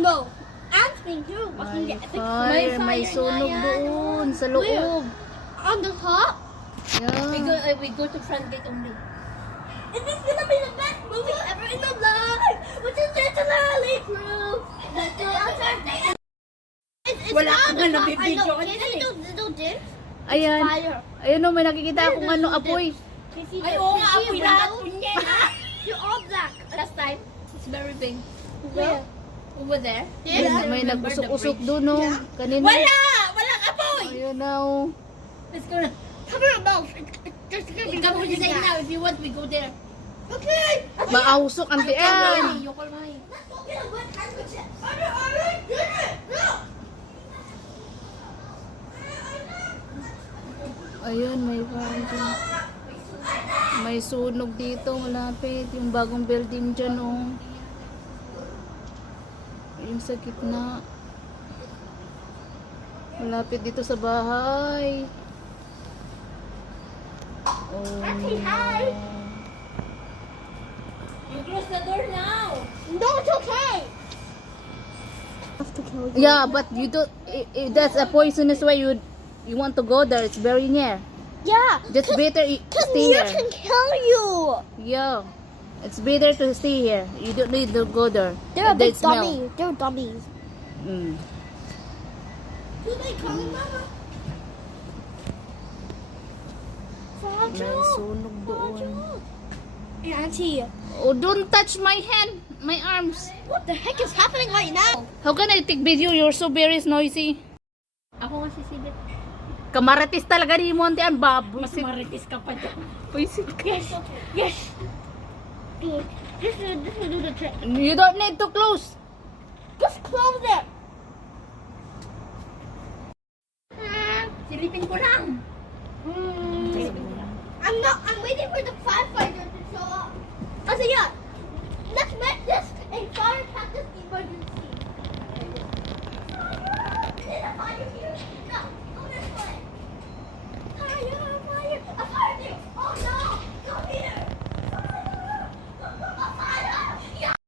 No. Ants being too. May sunog doon sa loob. On the top? Yeah. We go to front gate only. Is this gonna be the best movie ever in my life? Which is literally proof that the outside Wala kang nabibidyo. Little dips. Ayan. Fire. Ayun o, may nakikita akong ano, apoy. Ay, oo nga, apoy lahat po niya. You're all black. Last time, it's very big. Where? Over there. Yeah. May nag-usok-usok doon o. Kanina. Wala! Walang apoy! Ayun na o. Let's go na. Cover your mouth. There's gonna be Come more with than the that. now. If you want, we go there. Okay. Mausok ang tiyan. You call mine. Let's go get a wet handkerchief. I did it. No. Ayun, may fire. May sunog dito, malapit. Yung bagong building dyan o. Yung sa gitna. Malapit dito sa bahay. Oh. Auntie, hi. You close the door now. No, it's okay. Have to kill you. Yeah, but you don't. If that's a poisonous way, you want to go there. It's very near. Yeah. Just better Cause stay Nia here. can kill you. Yeah, it's better to stay here. You don't need to go there. They're a They big smell. dummy. They're dummies. Mm. Who they calling Mama? May sunog doon. Hey, Auntie. Oh, don't touch my hand, my arms. What the heck is happening right now? How can I take video? You're so very noisy. Ako nga sisibit. Kamaratis talaga ni Monte ang babu. Mas maritis ka pa dyan. Puisit ka. Yes. Good. This will do the trick. You don't need to close. Just close it. Silipin ko lang. I'm waiting for the firefighter to show up. I said, yeah. Let's make this